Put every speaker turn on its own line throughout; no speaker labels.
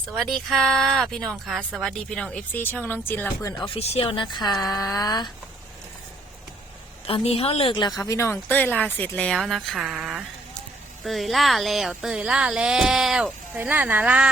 สวัสดีค่ะพี่น้องค่ะสวัสดีพี่น้อง FC ช่องน้องจินลำเพลินออฟฟิเชียลนะคะตอนนี้เขาเลิกแล้วค่ะพี่น้องเต้ยลาเสร็จแล้วนะคะเต้ยล่าแล้วเต้ยล่าแล้วเต้ยล่านาลา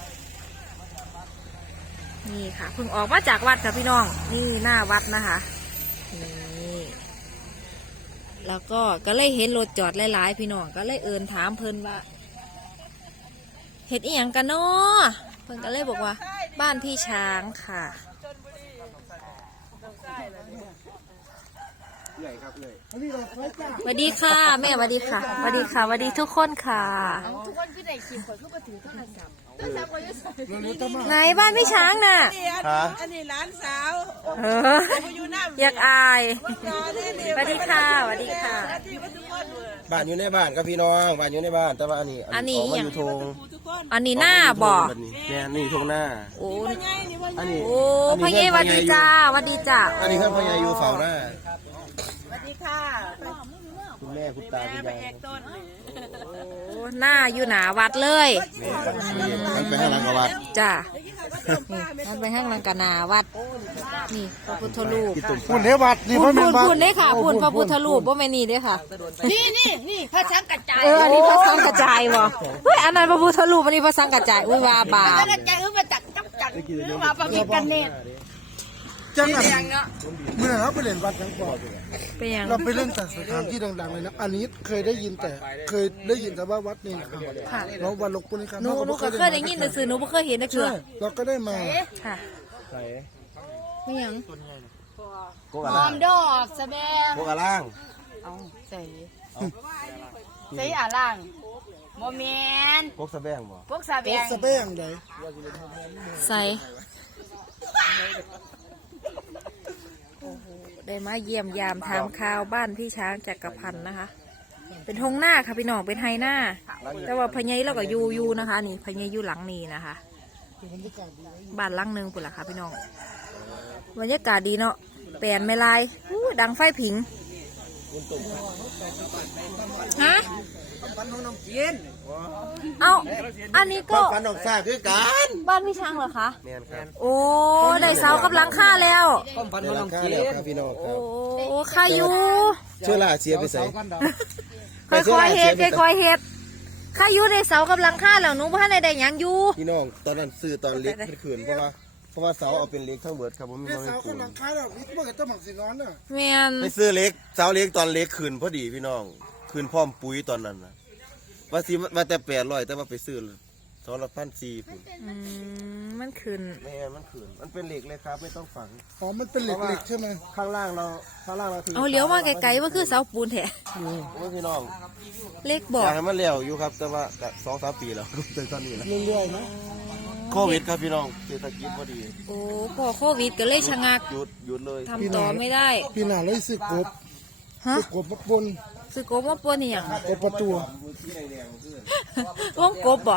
นี่ค่ะเพิ่งออกมาจากวัดค่ะพี่น้องนี่หน้าวัดนะคะนี่แล้วก็เลยเห็นรถจอดหลายๆพี่น้องก็เลยเอิญถามเพิ่นว่าเห็ดอีหยังกันเนาะเพิ่นก็เลยบอกว่าบ้านพี่ช้างค่ะสวัสดีค่ะแม่สวัสดีค่ะสวัสดีค่ะสวัสดีทุกคนค่ะ
ทุกคนคือได้คิมคนทุกคนถือโทรศัพท์ต้องทำคนยุส
ไหนบ้านพี่ช้างน่ะ
อันนี้ร้านสาว
อยากอายสวัสดีค่ะสวัสดีค่ะ
บ้านอยู่ในบ้านครับพี่น้องบ้านอยู่ในบ้านแต่ว่าอันนี้ออกมาอยู่ทง
อันนี้หน้าบ่อ
แม่นี่ทงหน้า
โอ้
อันนี้
โอ้พ่อเย่สวัสดีจ้าสวัสดีจ้า
อันนี้คือพ่อใหญ่อยู่เฝ้าหน้า
สวัสดีค่ะ
คุณแม่คุณตาคุณยาย
โอ้หน้าอยู่หนาวัดเลย
มันไปให้หลังกวัด
จ้ามันไปห้างลังกานาวัดนี่พระพุทธรูป
พุ่นเทวัดนี่
พู
พ่อน แม่
พูน
บ้าน
พูนได้ค่ะพูนพระพุทธรูปบ่แม่นี่เด้ค่ะ
นี่พระช้างกระจาย
อันนี้พระสังกระจายบ่เฮ้ยอันนั้นพระพุทธรูปอันนี้พระสังกระจายอุ้ยว่าบาป
พระกระจายมาจากจักหรือว่าประมิกันเนต
จังอันเมื่อเราไปเล่นวัดทั้งปอด
เป็นยัง
เราไปเล่นแต่สถานที่ดังๆเลยนะอันนี้เคยได้ยินแต่ว่าวัดนี่นะครับ
ค่ะ
เราวันลกปุณิครับ
หนูก็เคยได้ยินแต่สื่อหนูบ่เคยเห็นนะเชื่อ
เราก็ได้มา
ค่ะไม่ยัง
โกก
ห
อะ
อ
ล่าง
มดอกสะแบง
โกกอะล่าง
เอาใส่อ่าล่างโมเมน
โกกสะแบงบ่
พวกสะแบ
โต๊ะ
ง
สะแบงใด
ใส่ได้มาเยี่ยมยามถามข่าวบ้านพี่ช้างจักรพันธ์นะคะ เป็นทงหน้าค่ะพี่น้องเป็นไฮหน้า แต่ว่าพญายเราก็อยู่นะคะ นี่พญายอยู่หลังนี้นะคะบ้านหลังหนึงปุ่นละค่ะพี่น้องบรรยากาศดีเนาะแปลนไม่ลายดังไฟผิงฮะเอาอันนี้ก็
ฟันออกซ่าคือกัน
บ้านพี่ช้างเหรอคะ
แม่นครับ
โอ้ได้เสากับหลังคาแล้ว
เดี๋ยวราคาแล้วครับพี่น้องครับ
โอ้ค่าอยู่
เชื่อล่าเสียไปใส่
ค่อยๆเฮ็ดค่อยๆเฮ็ดค่าอยู่ได้เสากับหลังคาแล้วหนูบ่ทันได้หยังอยู่
พี่น้องตอนนั้นซื้อตอนเล็กเมื่อคืนเพราะว่าเสาเอาเป็นเล็กทั้งเบิดครับผมไม่
แม่
มา
สาว
ปู
กำลังค้าดอกวิทย์เมื่อกี้ต้องหมักสีร้อนน่ะ
แม่น
ไปซื้อเล็กเสาเล็กตอนเล็กคืนพอดีพี่น้องคืนพร้อมปุ๋ยตอนนั้นนะว่าแต่800แต่ว่าไปซื้อ2,400พุ่น
มันขึ้น
แม่มันคืนมันเป็นเหล็กเลยครับไม่ต้องฝัง
อ๋อมันเป็นเหล็กๆใช่ไหม
ข้างล่างเราทิ้ง
เอาเลี้ยวมาไกลๆว่าคือเสาปูนแท้
โอ้ยพี่น้อง
เล็กบ
อ
อก
ยากให้มันเลี้ยวอยู่ครับ แต่ว่าก็2-3 ปีแล้ว จนตอนนี้แล้ว
เรื่อยๆนะ
โควิดครับพี่น้องเศรษฐกิจพอดี
โอ้พอโควิดก็เลยชะงัก
หยุดเลย
ทำต่อไม่ได้
พี่หนาเลยสึกกบ
ฮะ
สึกกบมาปน
ซื้อกบมาปนนี่หยัง
กบประตู
วงกบบ่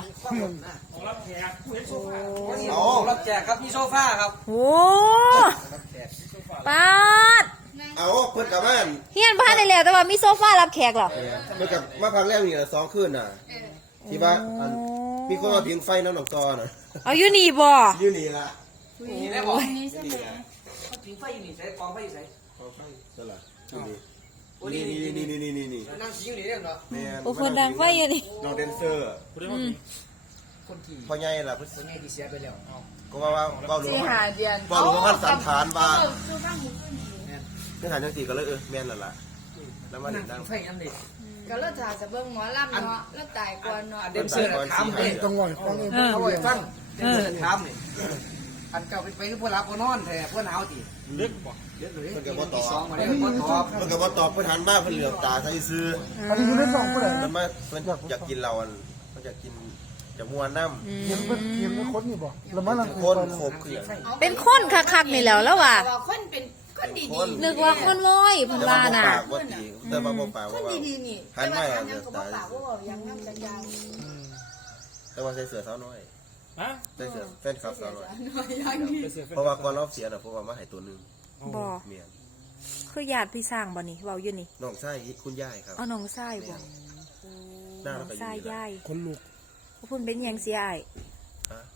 เอา
รับแจกครับมีโซฟาครับ
โอ้ปาด
เอาเพิ่นกลับบ้าน
เฮียนบ้านได้แล้วแต่ว่ามีโซฟารับแขกเหรอ
เพิ่นกลับมาพักแรกนี่ละ2 คืนน่ะที่ว่าอันมีคนเอาผิงไฟน้ำหนองจอน่ะ
เอาอยู่นี่บ่
อยู่นี่ล่ะ
นี่ได้บอก
นี่ล่ะ
ผิงไฟอยู่นี่ใส่กองไฟอยู่ใส่
เอาไฟนั่นล่ะอยู่นี่นี่
นั่งสีอยู่นี่เรื่องเนาะ
แม่
โอ้เพิ่นดังไฟอยู่นี่
น้องแดนเซอร์
คนขี่
พ่อใหญ่ล่ะเพิ่น
คนนี้ที่เสียไปแล้ว
ก็ว่าเว้าหลวง
หาเดือน
เว้าหลวงพ่อสันฐานว่าเนื้อหาจังซี่ก็เลยแม่นแล้วล่ะแล้วมา
นั่
เล่
ง
นดัง
ไฟอันเด็ก
ก็เลิกถ่ายจะเบิ่งหมอลำเนาะแล้วตายกว่าเนาะ
เดนเซอร์ถามเลย
จังหวะฟังเอง
เอาไว้ฟังเดนเซอร์ถามเลยอันเก่าไปคือพวกรับพวนอนแต่พวกหนาวตีเล็กบ่เล็กเลยสองมาเลยพวกตอบ
มันก็บ่ตอบเพิ่นหันมาเพิ่นเหลือบตาใส่ซื่อ
อันนี้อยู่ในซองเพื่อน
มันมาเพิ่นอยากกินเราอันเพิ่นอยากกินจะม่วนน้ำ
เขียนเป็นเขียนเป็นคนนี่บ่แล้วมันลัง
คนโคบเขื่อน
เป็นคนคักๆนี่แล้วแล้วว่ะ
ว่าคนเป็นคนดี
นึกว่าคนร้อยเพัน
แต่
ว่า
ว่าบ่
น่ะ
ปากบ่ตีแต่ว่าบ่ปาก
ๆค
ว่าน ว่า
ดีๆนี่
หันมา
แต่
เดี๋ยว
ว่า
ตาย
ปากว่ายังงั้นจังยัง
แต่ว่าใส่เสื้อสาวน้อยใส่เสื้อแฟนคลับสาวน้อย
ยังนี่
เพราะว่าก่อนรอบเสียน่ะเพราะว่ามาให้ตัวนึง
บ่
เมียน
คือญาติพี่สร้างบ่นี่เว้าอยู่นี่
น้องชายคุณยายครับ
เอาน้องชายบ่
หน้า
น้
เรา
อง
ก็อยู่
ชาย
นี่แหละ
ยาย
คนลูก
เพิ่นเป็นหยังเสียอ้าย
ฮะ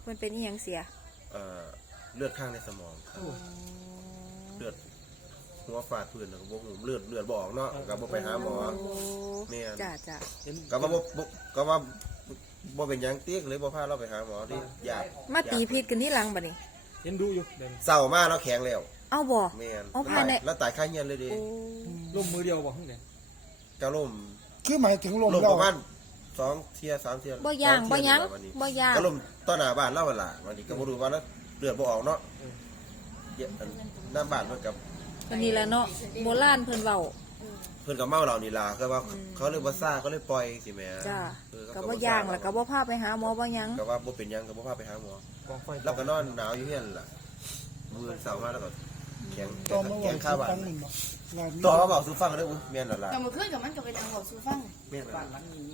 มันเป็นอีหยังเสีย
เลือดข้างในสมองครับเลือดหัวฟาดพื้นแล้วก็บ่หูเลือดบ่ออกเนาะก็บ่ไปหาหมอแม่น
จ้า
ก็ว่าก็ว่าบ่เป็นหยังติ๊กเลยบ่พาเราไปหาหมอที่ญาติ
มาตีพิษกันที่หลังบัดนี้
เห็นดูอยู่
เศร้ามากแล้วแข็งแล้ว
เอาบ่
แม่น
เอาภายใน
แล้วตายข้างเฮียนเลยดิ
ลมมือเดียวบ่ข้างไหน
กะล่ม
คือหมายถึงลม
ล่ม
เรา
ประมาณ2 เที่ย 3 เที่ย
บ่ย่าง
2
บ่
เที่
ยัง
วันนี้
บ่ย่าง
กะล่มต้นหน้าบ้านเล่าหั่นล่ะวันนี้ก็บ่รู้ว่าแล้วเลือดบ่ออกเนาะหน้าบ้านเพิ่นกับ
อันนี้แหละเนาะโบราณเพิ่นเว้า
เพิ่นก็เมาเหล้านี่ล่ะคือว่าเขาเลยบ่ซ่าเขาเลยปล่อยสิแม่
จ้า
เขา
ก็บ่ย่างแล้วก็บ่พาไปหาหมอบ่หยัง
ก็ว่าบ่เป็นหยังก็บ่พาไปหาหมอก
องไฟ
แล้วก็นอนหนาวอยู่เฮียนล่ะมื้อเช้ามาแล้วก็แข็ง
ตอนเมื่อ
แข็
วาน
งคาบ้าน
ฟังหนึ่งบอกงานนี้
ต่อมาบอกสู่ฟังเด้อแม่นล่ะ
แต่เมื่อคืนกับมันก็ไปทางบอกสู่ฟัง
แม่นล่ะ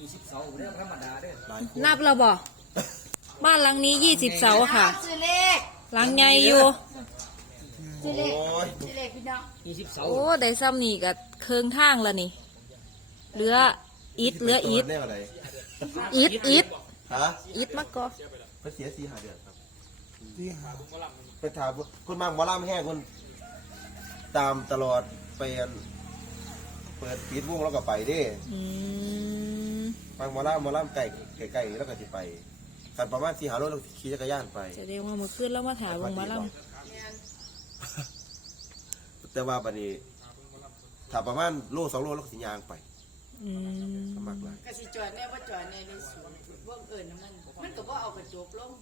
นับแล้วบ่บ้านหลังนี้20เสาค่ะ
ซื้อเลข
หลังใหญ่อยู่
ซื้อเลข
โอ้ย
ซื้อเลขพี่น้อง
โอ้ได้ซ้ำนี่ก็เครื่องทางแล้วนี่เหลืออิฐเหลืออิฐ
แนวอะไร
อิฐ
ฮะ
อิฐมาก่อ
ไปเสีย4-5 เดือนครับ
ที่หา
ไปถามคนมากหมอลำแห้งคนตามตลอดไปอันเปิดปิดวงแล้วก็ไปเด้
อืม
ฟังหมอลำไก่แล้วก็สิไปกันประมาณ4-5 โลแล้วขี่จักรยานไป
แสดงว่าเมื่อคืนเรามาถ่ายวงหมาล
แต่ว่าบัดนี้ถ้าประมาณโล2 โลแล้วก็สิย่างไป
ำอืม
สมัครหลาย
กสิจอดแน่ว่าจอดแน่ในสวนวงเอิญมันก็บ่เอากระจกลง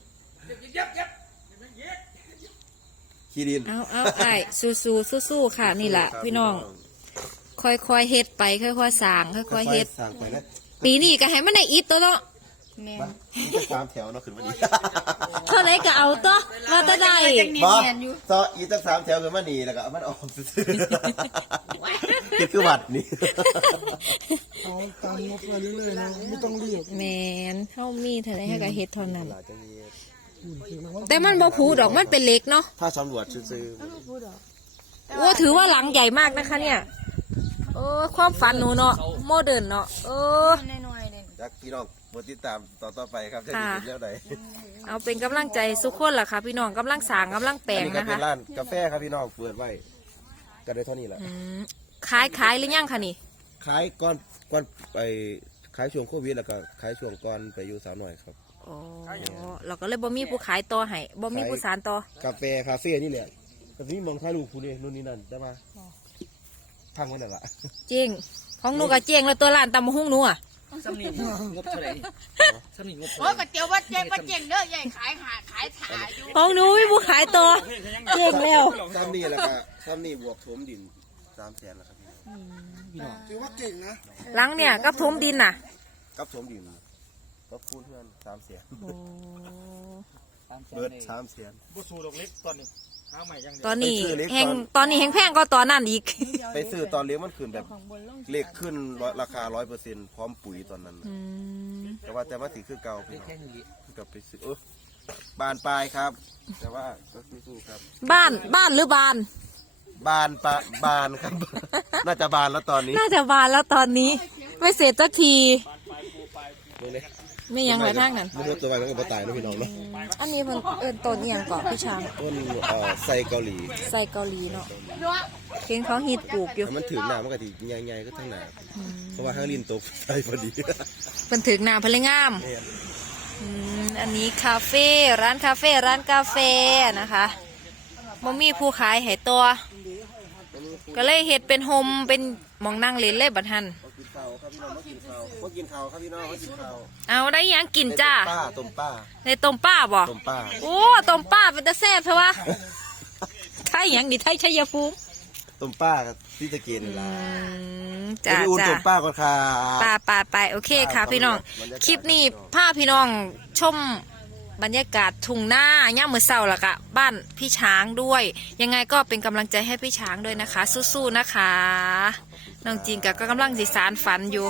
ขี้ดิน
เอาไอ้สู้ๆค่ะนี่แหละพี่น้องค่อยๆเฮ็ดไปค่อยๆสร้างค่อยๆเฮ็ด
สร้างไปนะ
ปีนี้ก็ให้มันได้อิฐตัวเนาะ
แม่
บ้านนี่จะ3 แถวเนาะขึ้นมาดี
เท่าไหร่ก็เอาตัวว่าจะได้
บ่ซออีตั้ง3 แถวขึ้นมานี่แล้วก็เอามันออกซื่อๆคิดคือวัดนี่
เอาตามงบไปเรื่อยๆนะไม่ต้องรีบ
แมนเท่ามีเท่าไหร่ให้ก็เฮ็ดเท่านั้น
จะมี
แต่มันบ่ผูดอกมันเป็นเหล็กเนาะ
ถ้าสำรวจซื้อ
โอ้ถือว่าหลังใหญ่มากนะคะเนี่ยความฝันหนูเนาะโมเดิร์นเนาะ
น้อยๆเลย
ๆจากพี่น้องโปรดติดตามต่อไปครับจะเป็นเรื่องใด
เอาเป็นกำลังใจสุขคนล่ะค่ะพี่น้องกำลังสร้างกำลังแปลง
อันนี้ก็
นะ
เป็
คะ
นร้านกาแฟครับพี่น้องเปิดไว้ก็ได้เท่านี้แหละ
อืมขายหรือยังคะนี่
ขายก่อนไปขายช่วงโควิดแล้วก็ขายช่วงก่อนไปอยู่สาวหน่อยครับ
อ๋อเราก็เลยบ่มีผู้ขายต่อให้บ่มีผู้สานต่อก
าแฟคาเฟ่นี่แหละก็มีมองถ่ายรูปคุณนี่นู่นนี่นั่นได้มาพังไว้นั่นแหละ
จริงของหนูก็เจ๊งแล้วตัวร้านตำบักหุ่งหนูอ่ะ
สำนีงบเท่าไหร่สำนีงบ
โอ้ก๋วยเตี๋ยวว่าเจ๊งเด้อใหญ่ขายถาอยู่
ของหนูมีผู้ขายต่อเจ๊งแล้ว
ซ้ำนี่แล้วก็ซ้ำนี่บวกถมดิน300,000แล้วครับพี่
ถือว่าเก่งนะ
หลังเนี่ยกับถมดินน่ะ
กับถมดินก็คูณเพื่อน300,000
โอ้
เบิด300,000
บุสูดอกเล็กตอนนี้หาใหม่ยังเดียว
ตอนนี้
ไปซื้อเล็ก
แหง
ก่อน
ตอนนี้แหงแพงก็ตอนนั้นอีก
ไปซื้อตอนเลี้ยงมันขึ้นแบบเลขขึ้นราคา 100%พร้อมปุ๋ยตอนนั้นน่ะ
อืม
แต่ว่ามาถือคือเก่าพี่น้อง
แค่นี้
กลับไปซื้อบ้านปลายครับ แต่ว่าก็สู้ๆครับ
บ้านหรือบาน
บานครับ น่าจะบานแล้วตอนนี้
น่าจะบานแล้วตอนนี้ ไม่เสร็จสักที
ดูเลย
ไม่ยังไงทางนั้น
ไม่รู้ตัวไปมันก็บ่ตายนะพี่น้องเนาะ
อันนี้มันต้นเอียงก่อนพี่ช้าง
ต้นไซเกาหลี
ใส่เกาหลีเนาะเพียงเขาฮิตปลูกอยู่
ถ้ามันถึงหน้ามันก็ทีใหญ่ๆก็ทั้งหน้าเพราะว่าห้างลินตกใส่พอดี
เป็นถึงหนาพลงาม
เนี่ย
อันนี้คาเฟ่ร้านคาเฟ่ร้านกาแฟนะคะบ่มีผู้ขายให้ตัว ก็เลยเฮ็ดเป็นโฮมเป็นหมองนั่งเล่นเล่บัดหัน
กินข้าวครับพี่น้องมากินข้าวมากินข้าวครับพี่น้องมากินข้าว
เอาได้หยังกินจ้า
ต้มป้า
ในต้มป้าบ่
ต้มป้า
โอ้ต้มป้าเป็นตะแซ่บใช่ปะไทยหยังดิไทยชัยภูมิ
ต้มป้ากับที่ตะเกียนนี่ล่ะ
จ้า
ไปอุ่น
จ้า
ต้มป้าก่อนค่ะ
ไปโอเคค่ะพี่น้อง คลิปนี้พาพี่น้องชมบรรยากาศทุ่งหน้าย่ามมื้อเช้าแล้วก็บ้านพี่ช้างด้วย ยังไงก็เป็นกำลังใจให้พี่ช้างด้วยนะคะ สู้ๆนะคะน้องจิงก็กำลังสิสารฝันอยู่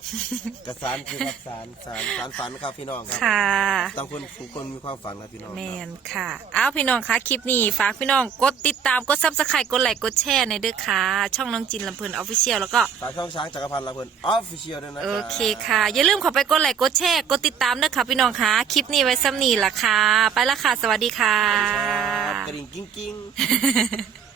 กระสานคือครับสารฝันครับพี่น้องครับ
ค่ะ
ทุกคนมีความฝันครับพี่น้อง
แมนค่ะเอาพี่น้องคะคลิปนี้ฝากพี่น้องกดติดตามกดซับสไครต์กดไลค์กดแชร์ในเด้อค่ะช่องน้องจินลำเพลินออฟฟิเชียลแล้วก็
ฝากช่องช้างจักรพันธ์ลำเพลินออฟฟิเชียลด้วยนะ
โอเคค่ะ อย่าลืมเข้าไปกดไลค์กดแชร์กดติดตามด้วยค่ะพี่น้องคะคลิปนี้ไว้ซ้ำนี่ล่ะค่ะ ไปละค่ะ สวัสดีค่ะ
กระดิ่งกิ้งกิ้ง